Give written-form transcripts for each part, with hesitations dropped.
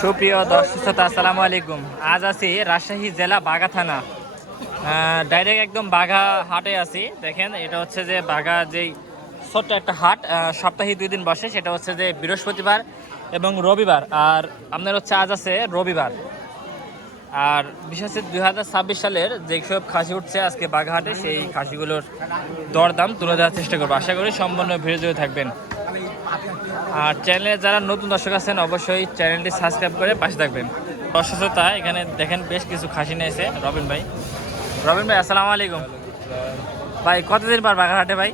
সুপ্রিয় দর্শক শ্রোতা, আসসালামু আলাইকুম। আজ আছি রাজশাহী জেলা বাঘা থানা, ডাইরেক্ট একদম বাঘা হাটে আছি। দেখেন, এটা হচ্ছে যে বাঘা যেই ছোট্ট একটা হাট, সপ্তাহে 2 দিন বসে। সেটা হচ্ছে যে বৃহস্পতিবার এবং রবিবার। আর আপনার হচ্ছে আজ আছে রবিবার। আর বিশেষ করে 2026 সালের যেসব খাসি উঠছে আজকে বাঘাহাটে, সেই খাসিগুলোর দরদাম তুলে দেওয়ার চেষ্টা করবো। আশা করি সম্পূর্ণ ভিডিও জুড়ে থাকবেন। আর চ্যানেলে যারা নতুন দর্শক আছেন অবশ্যই চ্যানেলটি সাবস্ক্রাইব করে পাশে থাকবেন। দর্শকতা এখানে দেখেন বেশ কিছু খাসি নিয়েছে রবিন ভাই। রবিন ভাই, আসসালামু আলাইকুম। ভাই কতদিন পর বাঘাহাটে ভাই?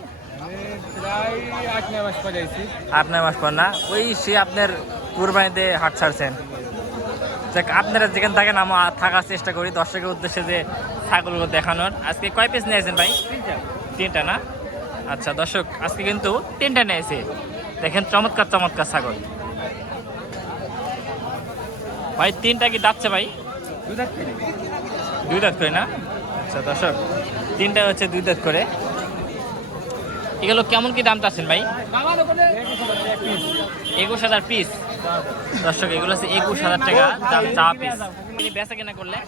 8-9 মাস পর যাইছি। 8-9 মাস পর না? ওই সে আপনার কুরবানিতে হাট ছাড়ছেন। আপনারা যেখানে থাকেন আমি থাকার চেষ্টা করি দর্শকের উদ্দেশ্যে যে ছাগলগুলো দেখানোর। আজকে কয় পিস নিয়েছেন ভাই? 3টা না? আচ্ছা দর্শক, আজকে কিন্তু 3টা নিয়েছে। দেখেন চমৎকার চমৎকার ছাগল ভাই। 3টা কি দাঁতছে ভাই? 2 দাঁত করে না? আচ্ছা দর্শক, 3টা হচ্ছে 2 দাঁত করে। এগুলো কেমন কি দাম চাচ্ছেন ভাই? 21,000 পিস। দর্শক, এগুলো হচ্ছে 21,000 টাকা দাম চা পিস। বেচা কেনা করলে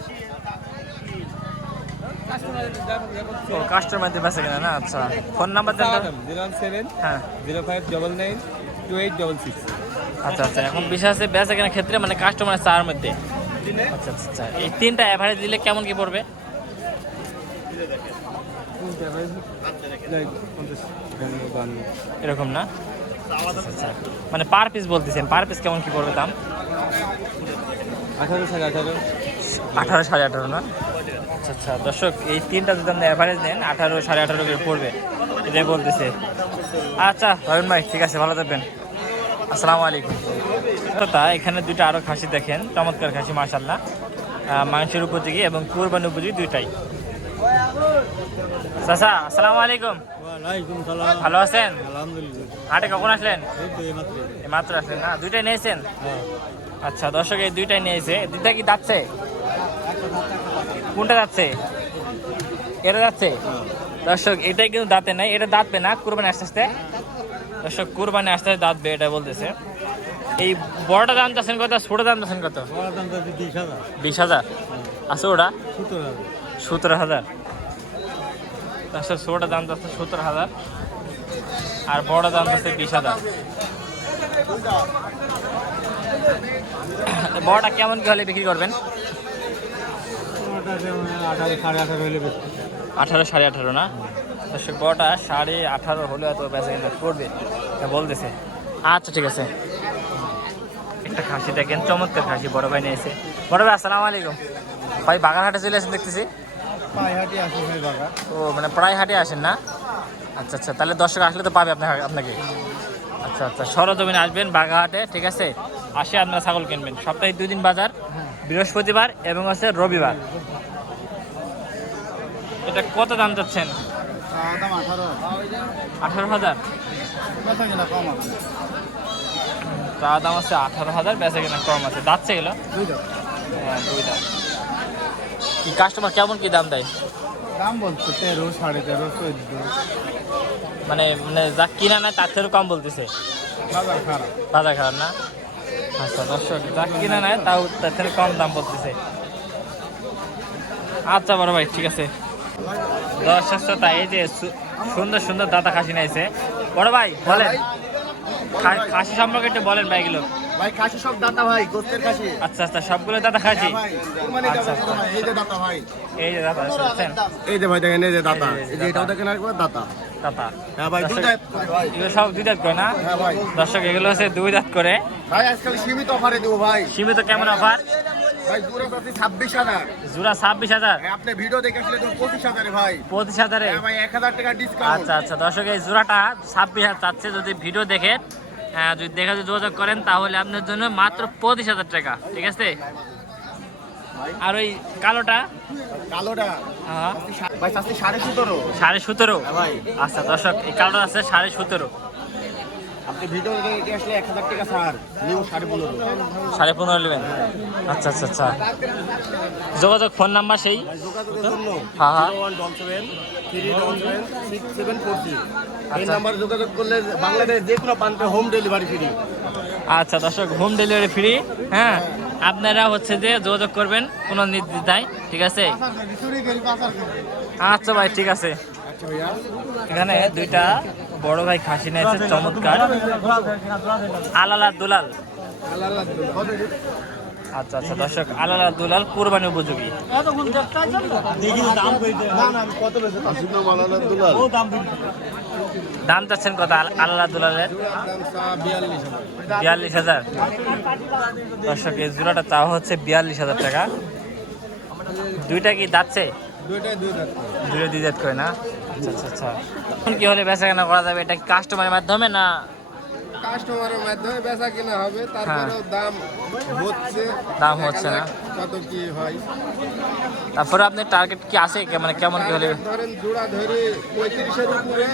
কাস্টমারদের বেচা কেনা না? আচ্ছা, ফোন নাম্বার দেন। 017 হ্যাঁ 0599 2866। আচ্ছা আচ্ছা, এখন বিষয় আছে বেচা কেনার ক্ষেত্রে মানে কাস্টমার চার মধ্যে। আচ্ছা আচ্ছা, এই 3টা অ্যাভারেজ দিলে কেমন কি পড়বে? এরকম না? আচ্ছা, মানে পার পিস বলতেছেন, পার পিস কেমন কি পড়বে দাম? 18 18 না? আচ্ছা আচ্ছা দর্শক, এই 3টা যদি আপনি অ্যাভারেজ নেন 18 করে পড়বে, এটাই বলতেছে। আচ্ছা রবিন ভাই, ঠিক আছে, ভালো থাকবেন। আসসালামু আলাইকুম। এখানে 2টা আরও খাসি দেখেন, চমৎকার খাসি মাশাআল্লাহ, মাংসের উপযোগী এবং কুরবানি উপযোগী 2টাই। চাচা আসসালামু আলাইকুম। ভালো আছেন? হাটে কখন আসলেন? মাত্র আসলেন না? 2টাই নিয়েছেন? আচ্ছা দর্শক, এই 2টাই নিয়েছে। 2টা কি যাচ্ছে? কোনটা যাচ্ছে? এটা যাচ্ছে। দর্শক, এটাই কিন্তু দাঁতে নাই, এটা দাঁতবে না কুরবানি আস্তে আস্তে। দর্শক, কুরবানি আস্তে আস্তে দাঁতবে, এটা বলতেছে। এই বড়টা দাম চাচ্ছেন কত? ছোট দাম চাচ্ছেন কত? 20,000। আছে ওটা 17,000। দর্শক, ছোটটা দাম চাচ্ছে 17,000 আর বড় দাম চাচ্ছে 20,000। বড়টা কেমন কি হলে বিক্রি করবেন? 18-18.5 না? দর্শক, বড়টা 18.5 হলে এত বেচা কেনা করবে বলতেছে। আচ্ছা ঠিক আছে। একটা খাসি দেখেন, চমৎকার খাসি বড় ভাই নিয়েছে। বড় ভাই আসসালামু আলাইকুম। ভাই বাগানহাটে চলে আসেন দেখতেছি। ও মানে প্রায় হাটে আসেন না? আচ্ছা আচ্ছা, তাহলে দর্শক আসলে তো পাবে আপনাকে। আচ্ছা আচ্ছা, সরজমিনে আসবেন বাঘাহাটে, ঠিক আছে? আসে আপনারা ছাগল কিনবেন। সপ্তাহে 2 দিন বাজার, বৃহস্পতিবার এবং আছে রবিবার। এটা কত দাম যাচ্ছেন? 18,000। চা দাম আছে 18,000, বেচা কিনা কম আছে। দাঁতছে এগুলো? হ্যাঁ, 2 দাঁত। কি কাস্টমার কেমন কি দাম দেয়? দাম বলছে 13, 13.5, 14। মানে মানে যা কিনা না তার থেকেও কম বলতেছে। বাজার খারাপ না? আচ্ছা দর্শক, যা কিনা নেয় তাও তার থেকে কম দাম বলতেছে। আচ্ছা বড় ভাই, ঠিক আছে। দর্শক শ্রোতা, এই যে সুন্দর সুন্দর দাদা খাসি নিয়েছে। বড় ভাই বলেন, খাসি সম্পর্কে একটু বলেন ভাই। এগুলো ভাই খাসি সব দাতা ভাই, গোস্তের খাসি। আচ্ছা আচ্ছা, সবগুলো দাদা খাসি। আচ্ছা এই যে দাতা ভাই, এই যে দাদা শুনছেন, এই যে ভাই দেখেন, এই যে দাতা, এই যে এটাও দেখেন আর দাতা। দাদা হ্যাঁ ভাই, 2 দাঁত করে ভাই। এগুলো সব 2 দাঁত করে না? হ্যাঁ ভাই। দর্শক, এগুলো হচ্ছে 2 দাঁত করে। ভাই আজকাল সীমিত অফারে দেবো ভাই। সীমিত কেমন অফার? ভাই জোড়া পাচ্ছি 26,000। জোড়া 26,000? হ্যাঁ, আপনি ভিডিও দেখে আসলে তুমি 25,000 ভাই। 25,000? হ্যাঁ ভাই, 1,000 টাকা ডিসকাউন্ট। আচ্ছা আচ্ছা দর্শক, এই জোড়াটা 26,000 চাচ্ছে। যদি ভিডিও দেখে যদি দেখে যোগাযোগ করেন তাহলে আপনার জন্য মাত্র 25,000 টাকা, ঠিক আছে? আর ওই কালোটা? কালোটা হ্যাঁ ভাই চাচ্ছি 17.5। 17.5? ভাই আচ্ছা দর্শক, এই কালোটা আছে 17.5। আপনি ভিডিও দেখে আসলে 1000 টাকা ছাড়, নিউ 15.5। 15.5 নেবেন? আচ্ছা আচ্ছা আচ্ছা। যোগাযোগ ফোন নাম্বার সেই? যোগাযোগের জন্য হ্যাঁ হ্যাঁ 0177 এই নাম্বারে যোগাযোগ করলে বাংলাদেশ যে কোনো প্রান্তে হোম ডেলিভারি ফ্রি। আচ্ছা দর্শক, হোম ডেলিভারি ফ্রি। হ্যাঁ, আপনারা হচ্ছে যে যোগাযোগ করবেন কোনো নির্দ্বিধায়, ঠিক আছে? আচ্ছা ভাই, ঠিক আছে। আচ্ছা ভাইয়া, এখানে দুইটা বড় ভাই খাসি নিয়েছে, চমৎকার আলালা দুলাল। আচ্ছা আচ্ছা দর্শক, আলালা দুলাল কুরবানি উপযোগী। দাম চাচ্ছেন কত আলালা দুলালের? 42,000। দর্শক, এই জোড়াটা চাওয়া হচ্ছে 42,000 টাকা। দুইটা কি দাচ্ছে? দুটো দুই দাঁত করে না? আচ্ছা আচ্ছা আচ্ছা। এখন কি হলে বেচা কেনা করা যাবে? এটা কি কাস্টমারের মাধ্যমে না? কাস্টমারের মাধ্যমে বেচা কিনা হবে, তারপরেও দাম হচ্ছে না? কত কি হয়। তারপরে আপনার টার্গেট কি আছে, মানে কেমন কি হলে? ধরেন জোড়া ধরে 35-এর উপরে,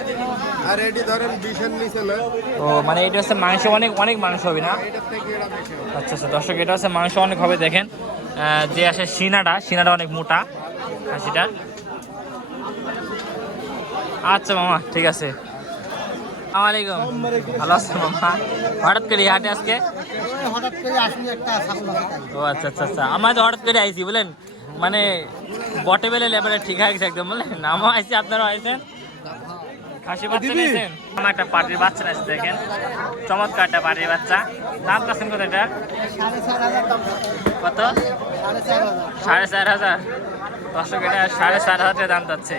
আর এটি ধরেন 20-এর নিচে না। ও মানে এটা হচ্ছে মাংস, অনেক অনেক মাংস হবে না? এটার থেকে এটা বেশি হবে। আচ্ছা আচ্ছা দর্শক, এটা হচ্ছে মাংস অনেক হবে। দেখেন যে আসে সিনাটা অনেক মোটা খাসিটার। আচ্ছা মামা, ঠিক আছে। আসসালামু আলাইকুম। ভালো আছেন মামা? হঠাৎ করে হাটে আজকে? হঠাৎ করে আসুন একটা ছাগল আছে তাই। ও আচ্ছা আচ্ছা আচ্ছা। আমার তো হঠাৎ করে আইছি বুঝলেন, মানে বটে বেলে লেবারে ঠিক হয়ে গেছে একদম, বুঝলেন? নামও আইছি, আপনারাও আইছেন। খাসি বাচ্চা নিয়েছেন? আমার একটা পাটির বাচ্চা নিয়েছে, দেখেন চমৎকার একটা পাটির বাচ্চা। দাম চাচ্ছেন কত এটা? 4,500 দাম। কত? 4,500। 4,500। দর্শক, এটা 4,500 টাকা দাম চাচ্ছে।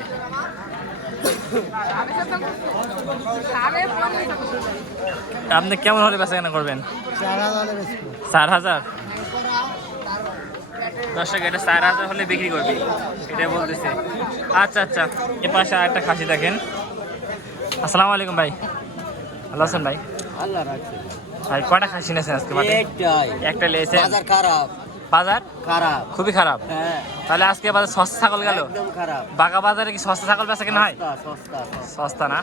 আপনি কেমন হলে বেচা কেনা করবেন? 4,000 বেশি। 4,000? দর্শক, এটা 4,000 হলে বিক্রি করবি, এটাই বলতেছে। আচ্ছা আচ্ছা। এ পাশে আর একটা খাসি দেখেন। আসসালামু আলাইকুম ভাই, ভালো আছেন ভাই? আল্লাহ রাখছে। ভাই কয়টা খাসি নিয়েছেন আজকে? একটা লেগেছে। বাজার খারাপ। বাজার খারাপ। খুবই খারাপ। হ্যাঁ, তাহলে আজকে বাজার সস্তা ছাগল গেল। একদম খারাপ। বাগা বাজারে কি সস্তা ছাগল বেচা কেনা হয়? সস্তা। সস্তা না?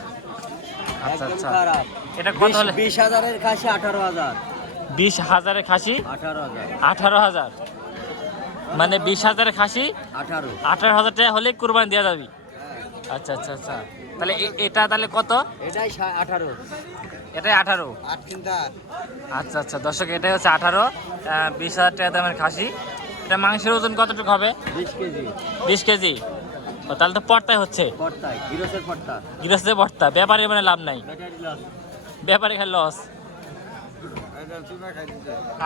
আচ্ছা একদম আচ্ছা। খারাপ। এটা কত হলে? 20,000-এর খাসি 18,000। 20,000-এর খাসি 18,000। 18,000? মানে 20,000-এর খাসি 18। 18,000 টাকা হলে কুরবানি দেওয়া যাবে? আচ্ছা আচ্ছা আচ্ছা। তাহলে এটা তাহলে কত? এটাই 18। এটাই 18? 8 কিন্টাল। আচ্ছা আচ্ছা দর্শক, এটাই হচ্ছে 18। 20,000 টাকা দামের খাসি। এটা মাংসের ওজন কতটুকু হবে? 20 কেজি। 20 কেজি? ও, তাহলে তো পড়তাই হচ্ছে। পড়তাই, গিরসের পড়তা। গৃহস্থে পড়তা, ব্যাপারে মানে লাভ নাই, ব্যাটারি লস। ব্যাপারে খালি লস।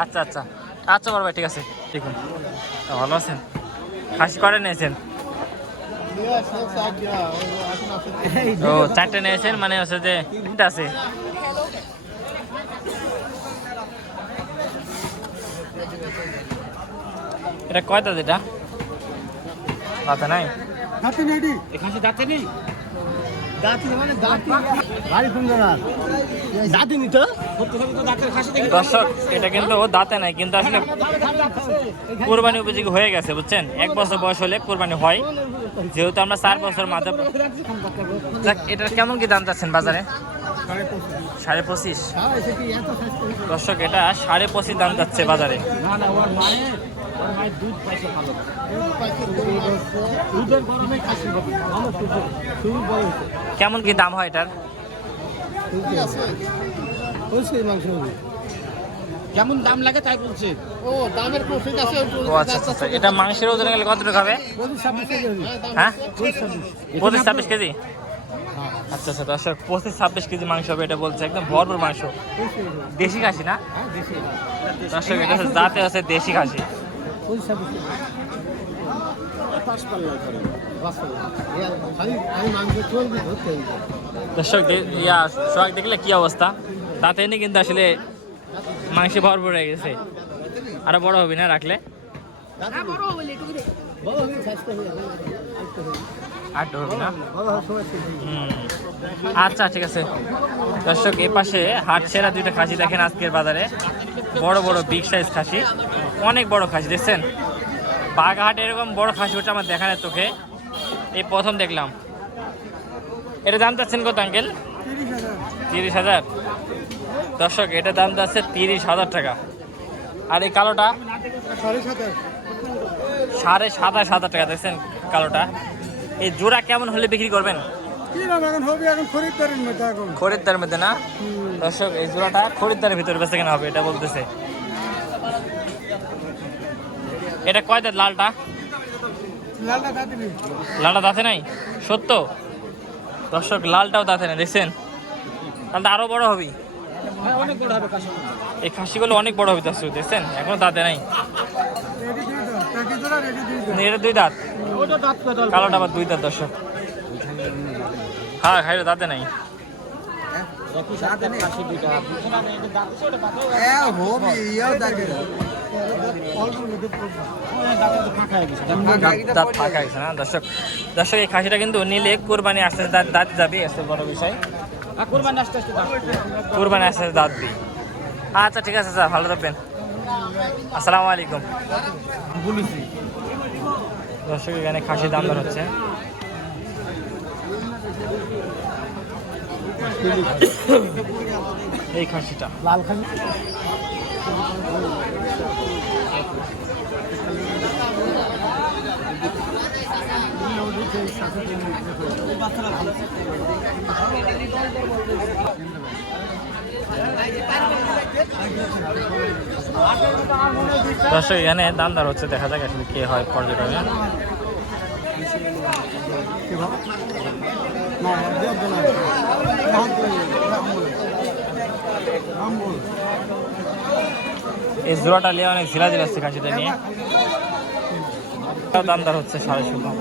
আচ্ছা আচ্ছা আচ্ছা বড় ভাই, ঠিক আছে। ঠিক আছে, ভালো আছেন? খাসি কটা নিয়েছেন? ও, 4টে নিয়েছেন, মানে হচ্ছে যে 3টা আছে। এটা কয়টা? যেটা দাঁতে নাই? দাঁতি নেই। এই খাসি দাঁতে নেই? দাঁতি মানে দাঁতি। গাড়ি ফোন করা। দাঁতি নিত? দর্শক, এটা কিন্তু ও দাঁতে নাই, কিন্তু আসলে কোরবানি উপযোগী হয়ে গেছে, বুঝছেন? 1 বছর বয়স হলে কোরবানি হয়, যেহেতু আমরা 4 বছর মাঝে। যাক, এটার কেমন কি দাম চাচ্ছেন বাজারে? 25.5? দর্শক, এটা 25.5 দাম যাচ্ছে বাজারে। কেমন কি দাম হয় এটার? যেমন দাম লাগে তাই বলছে। ও দামের প্রফিট আছে। ও আচ্ছা আচ্ছা। এটা মাংসের ওজন গেলে কতটুকু হবে? হ্যাঁ, 25-26 কেজি? আচ্ছা আচ্ছা দর্শক, 25-26 কেজি মাংস হবে এটা বলছে, একদম ভরপুর মাংস। দেশি খাসি না দর্শক? এটা হচ্ছে জাতে আছে দেশি খাসি। দর্শক, সোহাগ দেখলে কি অবস্থা, দাঁতে নেই কিন্তু আসলে মাংসে ভরপুর হয়ে গেছে। আরো বড় হবে না রাখলে? আর হবে না? আচ্ছা ঠিক আছে দর্শক, এই পাশে হাট সেরা 2টা খাসি দেখেন আজকের বাজারে। বড় বড় বিগ সাইজ খাসি, অনেক বড় খাসি দেখছেন। বাগহাটে এরকম বড় খাসি ওটা আমার দেখানোর চোখে এই প্রথম দেখলাম। এটা দাম চাচ্ছেন কত আঙ্কেল? 30,000। দর্শক এটা দাম যাচ্ছে 30,000 টাকা। আর এই কালোটা 27,500 টাকা। দেখছেন কালোটা, এই জোড়া কেমন হলে বিক্রি করবেন? খরিদ্দারের মধ্যে না দর্শক, এই জোড়াটা খরিদ্দারের ভিতরে বেঁচে কেনা হবে এটা বলতেছে। এটা কয় দাঁত লালটা? লালটা দাঁতে নাই সত্য দর্শক, লালটাও দাঁতে নাই দেখছেন, লালটা আরো বড় হবে। এই খাসিগুলো অনেক বড় হবে দর্শক, দেখছেন এখনো দাঁতে নাই। এটা 2 দাঁত, কালোটা আবার 2 দাঁত দর্শক। হ্যাঁ খাইলো দাঁতে নাই। দাঁত ফাঁকা হয়েছে না দর্শক। দর্শক এই খাসিটা কিন্তু নিলে কোরবানি আস্তে আস্তে দাঁত যাবে, আসতে বড় বিষয়। কোরবানি আস্তে আস্তে দাঁত দিই। আচ্ছা ঠিক আছে স্যার, ভালো থাকবেন। আসসালামু আলাইকুম। দর্শক এখানে খাসির দাম দর হচ্ছে। এই খাসিটা লাল খাসি দর্শক এখানে দাম দর হচ্ছে, দেখা যাক আসলে কে হয় পর্যটনে। এই জোড়াটা নিয়ে অনেক ঝিলা আসছে খাসিটা নিয়ে। দাম দর হচ্ছে 16.5।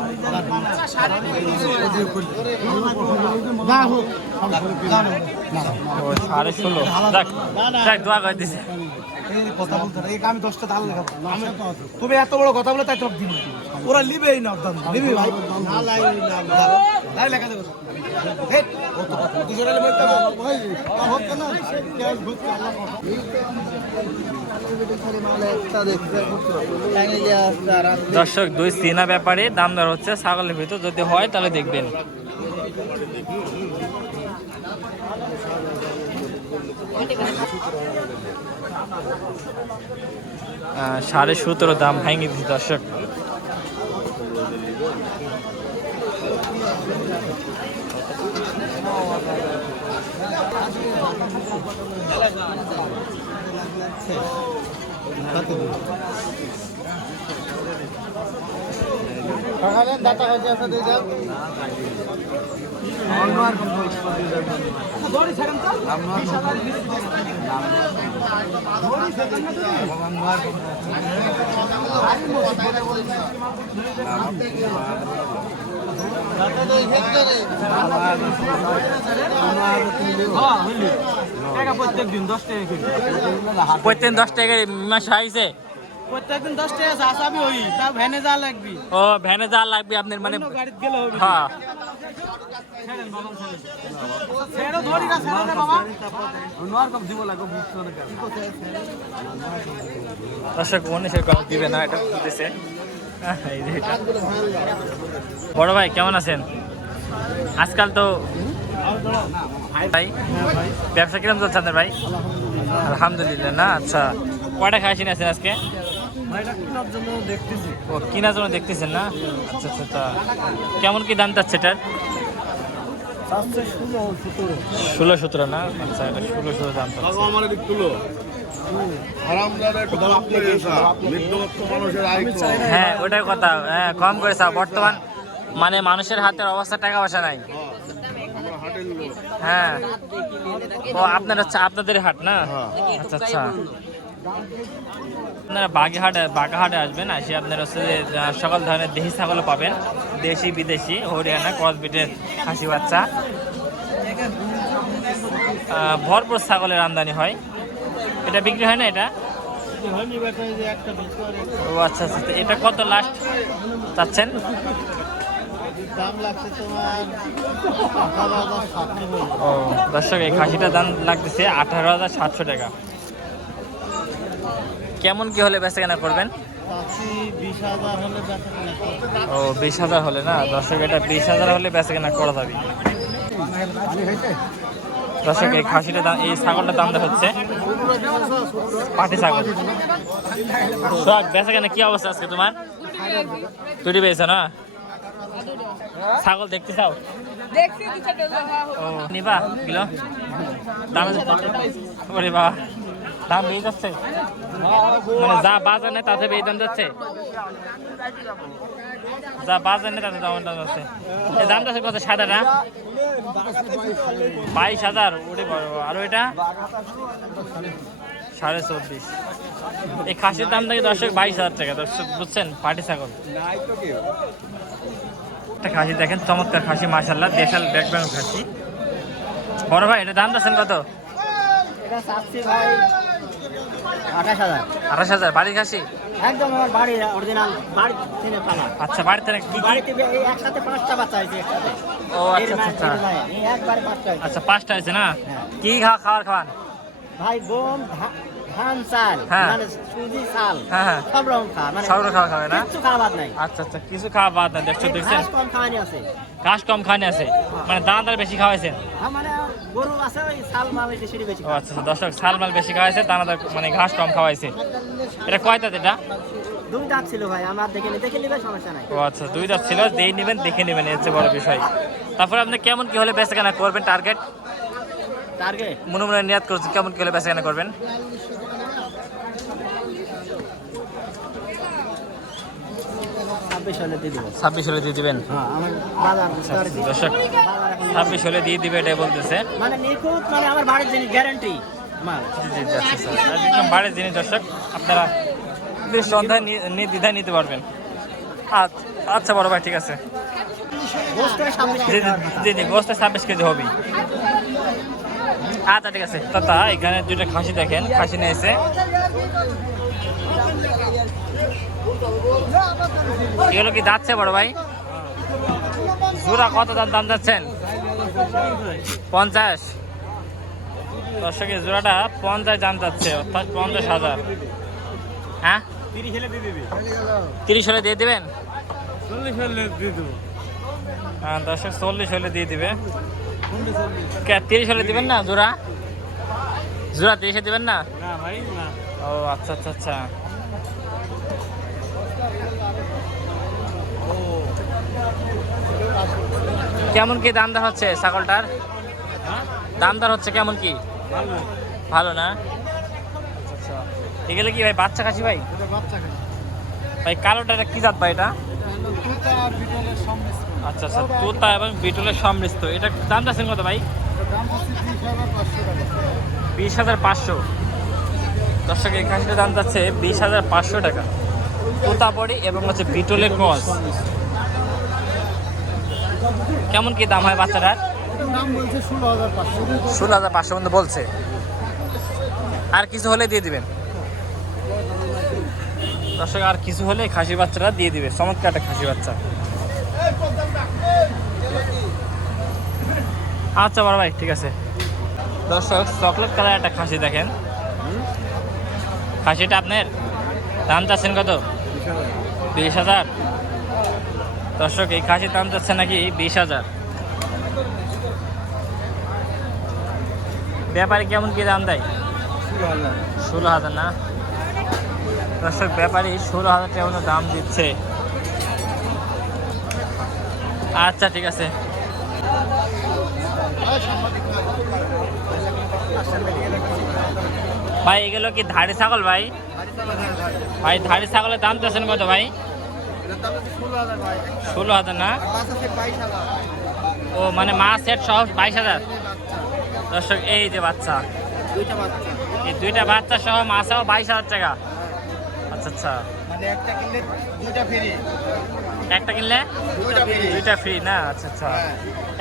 ও 16.5, যাক দোয়া করে দিছে। কথা বলতে আমি 10টা ধান লেখাবো, তুমি এত বড় কথা বলে তাই তোকে দিবি, ওরা লিবেই না দাম লিবি ভাই, লেখা দেবো দর্শক 2 চীনা ব্যাপারে দাম দর হচ্ছে ছাগলের ভিতর, যদি হয় তাহলে দেখবেন। আহ 17.5 দাম ভাঙিয়ে দিচ্ছে দর্শক। দাতা হয়েছে আপনাদের প্রত্যেক 10 টাকা মাস আইছে, প্রত্যেকদিন 10 টাকা আসামি হই, তা ভ্যানে যা লাগবে। ও ভ্যানে যা লাগবে আপনার মানে, গাড়িতে গেলে হবে। হ্যাঁ ছেড়েন বাবা, ছেড়ো ধরি না, ছেড়ো না বাবা, নোয়ার কম দিব লাগো বুঝছো না কেন দর্শক মনে সে কম দিবে না, এটা বলতেছে। এই যে এটা। বড় ভাই কেমন আছেন? আজকাল তো ভাই ব্যবসা কিরকম চলছে আপনার ভাই? আলহামদুলিল্লাহ না। আচ্ছা কয়টা খাসি আছেন আজকে? ও কেনার জন্য দেখতেছেন না? আচ্ছা আচ্ছা আচ্ছা, কেমন কি দাম যাচ্ছে এটার? 16-17 না? আচ্ছা এটা 16-17 দাম যাচ্ছে। হ্যাঁ ওটাই কথা, হ্যাঁ কম করে চাও। বর্তমান মানে মানুষের হাতের অবস্থা, টাকা পয়সা নাই। হ্যাঁ ও আপনার হচ্ছে আপনাদের হাট না? আচ্ছা আচ্ছা, আপনারা বাগেরহাটে আসবেন, আসি আপনারা হচ্ছে সকল ধরনের দেশি ছাগলও পাবেন, দেশি বিদেশি হরিয়ানা ক্রস বিটের খাসি বাচ্চা, ভরপুর ছাগলের আমদানি হয়। এটা বিক্রি হয় না এটা? ও আচ্ছা আচ্ছা, এটা কত লাস্ট চাচ্ছেন? ও দর্শক এই খাসিটার দাম লাগতেছে 18,700 টাকা। কেমন কি হলে বেচা কেনা করবেন? 20,000 হলে না দর্শক, এটা 20,000 হলে বেচা কেনা করা যাবে। দর্শক এই খাসিটা দাম, এই ছাগলটার দাম দেখা হচ্ছে পাটি ছাগল। সোহাগ বেচা কেন কি অবস্থা আজকে তোমার? দুটি পেয়েছো না? ছাগল দেখতে চাও? ও নিবা কিলো দাম? ওরে বাবা, দাম বেড়ে যাচ্ছে, মানে যা বাজার নেই তাতে বেড়ে দাম যাচ্ছে, যা বাজার নেই তাতে দাম যাচ্ছে। এই দামটা আছে কত? সাদাটা 22,000। ওরে বাবা, আর ওইটা 24,500। এই খাসির দাম থাকে দর্শক 22,000 টাকা। দর্শক বুঝছেন, পাটি ছাগল। একটা খাসি দেখেন, চমৎকার খাসি মাশাআল্লাহ, দেশাল ব্যাকগ্রাউন্ড খাসি। বড় ভাই এটা দাম দিচ্ছেন কত? এটা চাচ্ছি ভাই 28,000। 28,000 বাড়ির খাসি? একদম আমার বাড়ির অরিজিনাল বাড়ি থেকে পালা। আচ্ছা, বাড়িতে কি বাড়িতে এই একসাথে 5টা বাচ্চা হয়েছে একসাথে। ও আচ্ছা আচ্ছা আচ্ছা এই একবারে 5টা হয়েছে। আচ্ছা, 5টা হয়েছে না? হ্যাঁ। কি খাবার খাওয়ান? ভাই গম ধান চাল হ্যাঁ। মানে সুজি চাল হ্যাঁ হ্যাঁ, সব রকম খাওয়া মানে সব খাওয়া খাবে না? কিচ্ছু খাওয়া বাদ নাই। আচ্ছা আচ্ছা, কিছু খাওয়া বাদ না। দেখছেন ঘাস কম খাওয়ানি আছে। ঘাস কম খাওয়ানি আছে, মানে দানাদার বেশি খাওয়াইছেন? মানে গরু আছে ওই চাল মাল এটা সেটা বেশি ও খাওয়া। আচ্ছা আচ্ছা, দর্শক ছাল মাল বেশি খাওয়াইছে, দানাদার মানে ঘাস কম খাওয়াইছে। এটা কয় দাঁত এটা? 2 দাঁত ছিল ভাই, আমার দেখে নিবে সমস্যা নাই। ও আচ্ছা, 2 দাঁত ছিল, যেই নেবেন দেখে নেবেন, এর চেয়ে বড় বিষয়। তারপরে আপনি কেমন কি হলে বেচা কেনা করবেন? টার্গেট টার্গেট মনে মনে নিয়াত করছেন, কেমন কি হলে বেচা কেনা করবেন? 26 হলে দিয়ে দিব। 26 হলে দিয়ে দিবেন? হ্যাঁ, আমার বাজার দর্শক 26 হলে দিয়ে দিবে এটাই বলতেছে। মানে নিখুঁত, মানে আমার বাড়ির জিনিস গ্যারান্টি মাল। জি জি জি, আচ্ছা আচ্ছা, একদম বাড়ির জিনিস দর্শক, আপনারা বেশ সন্ধ্যায় নির্দ্বিধায় নিতে পারবেন। আচ্ছা বড় ভাই, ঠিক আছে। গোস্তের 26 জি কেজি জি জি, গোস্তে 26 কেজি হবে। আচ্ছা ঠিক আছে। তা এখানে 2টা খাসি দেখেন, খাসি নিয়েছে। এগুলো কি যাচ্ছে বড় ভাই? জোড়া কত দাম যাচ্ছেন? 50। দর্শকের জোড়াটা 50 দাম যাচ্ছে, অর্থাৎ 50,000। হ্যাঁ, 30 হলে দিয়ে দিবেন? 40 হলে দিয়ে দেব। হ্যাঁ দর্শক, 40 হলে দিয়ে দিবে। 30 হলে দিবেন না? জোড়া 30 দিবেন না? না ভাই না। ও আচ্ছা আচ্ছা আচ্ছা। কেমন কি দাম দর হচ্ছে ছাগলটার? দাম দর হচ্ছে কেমন কি? ভালো না? আচ্ছা আচ্ছা। এগুলো কি ভাই বাচ্চা খাসি ভাই? ভাই কালোটা এটা কি জাত ভাই এটা? আচ্ছা আচ্ছা, তোতা এবং বিটলের সম্মিশ্র। এটা দাম যাচ্ছেন কত ভাই? 20,500। দর্শক এই খাসিটার দাম যাচ্ছে 20,500 টাকা। তোতা বড়ি এবং হচ্ছে বিটলের ক্রস। কেমন কি দাম হয় বাচ্চাটার? দাম বলছে 16,500। 16,500 মধ্যে বলছে। আর কিছু হলে দিয়ে দিবেন দর্শক, আর কিছু হলে খাসি বাচ্চাটা দিয়ে দিবে। চমৎকার একটা খাসি বাচ্চা। আচ্ছা বড় ভাই, ঠিক আছে। দর্শক চকলেট কালার একটা খাসি দেখেন, খাসিটা আপনার দাম চাচ্ছেন কত? 20,000। দর্শক এই খাসির দাম যাচ্ছে নাকি 20,000। ব্যাপারী কেমন কি দাম দেয়? 16,000 না? দর্শক ব্যাপারী 16,000 টাকা মতো দাম দিচ্ছে। আচ্ছা ঠিক আছে। ভাই এগুলো কি ধাড়ি ছাগল ভাই? ভাই ধাড়ি ছাগলের দাম চাচ্ছেন কত ভাই? 16,000 না? ও মানে মাছ সেট সহ 22,000। দর্শক এই যে বাচ্চা, এই 2টা বাচ্চা সহ মাছও 22,000 টাকা। আচ্ছা আচ্ছা, মানে একটা কিনলে 2টা ফ্রি। একটা কিনলে 2টা ফ্রি না? আচ্ছা আচ্ছা,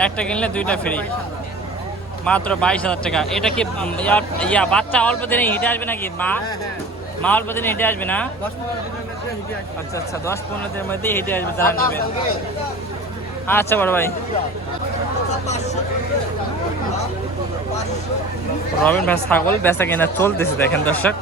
একটা কিনলে 2টা ফ্রি, মাত্র 22,000 টাকা। এটা কি ইয়া বাচ্চা অল্প দিনে হিটে আসবে নাকি? মা অল্প দিনে হিটে আসবে না? আচ্ছা আচ্ছা, 10-15 দিনের মধ্যে হিটে আসবে যারা নেবেন। আচ্ছা বড় ভাই। রবিন ভাই ছাগল বেচা কিনা চলতেছে দেখেন দর্শক।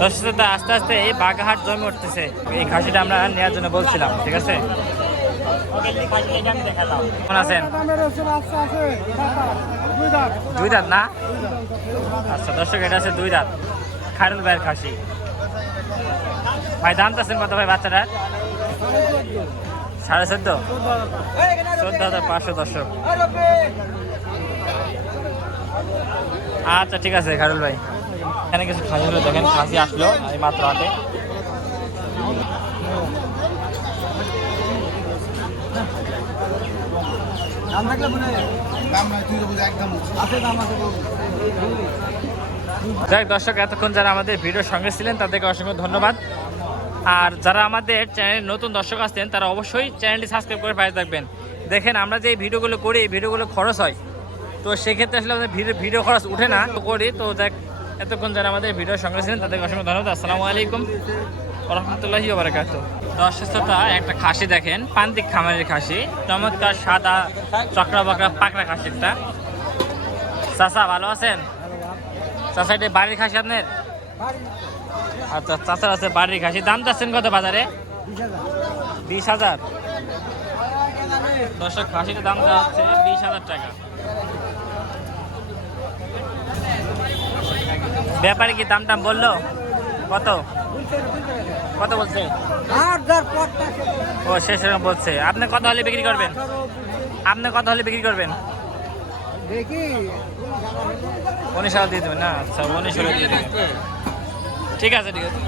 দর্শক শ্রোতা, আস্তে আস্তে এই বাঘাহাট জমে উঠতেছে। এই খাসিটা আমরা নেওয়ার জন্য বলছিলাম, ঠিক আছে? কেমন আছেন? দুই দাঁত না? আচ্ছা দর্শক, এটা আছে দুই দাঁত খায়রুল ভাইয়ের খাসি। ভাই দাম চাচ্ছেন কত ভাই বাচ্চাটার? 14.5, 14,500 দর্শক। আচ্ছা ঠিক আছে খায়রুল ভাই। এখানে কিছু খাসি হলো, দেখেন খাসি আসলো এই মাত্র হাতে। যাই দর্শক, এতক্ষণ যারা আমাদের ভিডিওর সঙ্গে ছিলেন তাদেরকে অসংখ্য ধন্যবাদ। আর যারা আমাদের চ্যানেলের নতুন দর্শক আসছেন তারা অবশ্যই চ্যানেলটি সাবস্ক্রাইব করে পাশে থাকবেন। দেখেন আমরা যে ভিডিওগুলো করি, এই ভিডিওগুলো খরচ হয়, তো সেক্ষেত্রে আসলে আমাদের ভিডিও খরচ উঠে না, তো করি। তো দেখ, এতক্ষণ যারা আমাদের ভিডিওর সঙ্গে ছিলেন তাদেরকে অসংখ্য ধন্যবাদ। আসসালামু আলাইকুম ওয়া রাহমাতুল্লাহি ওয়া বারাকাতুহু। দর্শকটা একটা খাসি দেখেন, প্রান্তিক খামারের খাসি, চমৎকার সাদা চকরা বকরা পাকড়া খাসি একটা। চাচা ভালো আছেন? চাচা এটা বাড়ির খাসি আপনার? আচ্ছা, চাচার আছে বাড়ির খাসি। দাম চাচ্ছেন কত বাজারে? 20,000। দর্শক, খাসিটার দাম হচ্ছে 20,000 টাকা। ব্যাপারে কি দাম টাম বললো? কত কত বলছে? ও শেষ বলছে। আপনি কত হলে বিক্রি করবেন? আপনি কত হলে বিক্রি করবেন? 19,000 দিয়ে দেবেন না? আচ্ছা, 19 হলে দিয়ে দেবেন। ঠিক আছে, ঠিক আছে।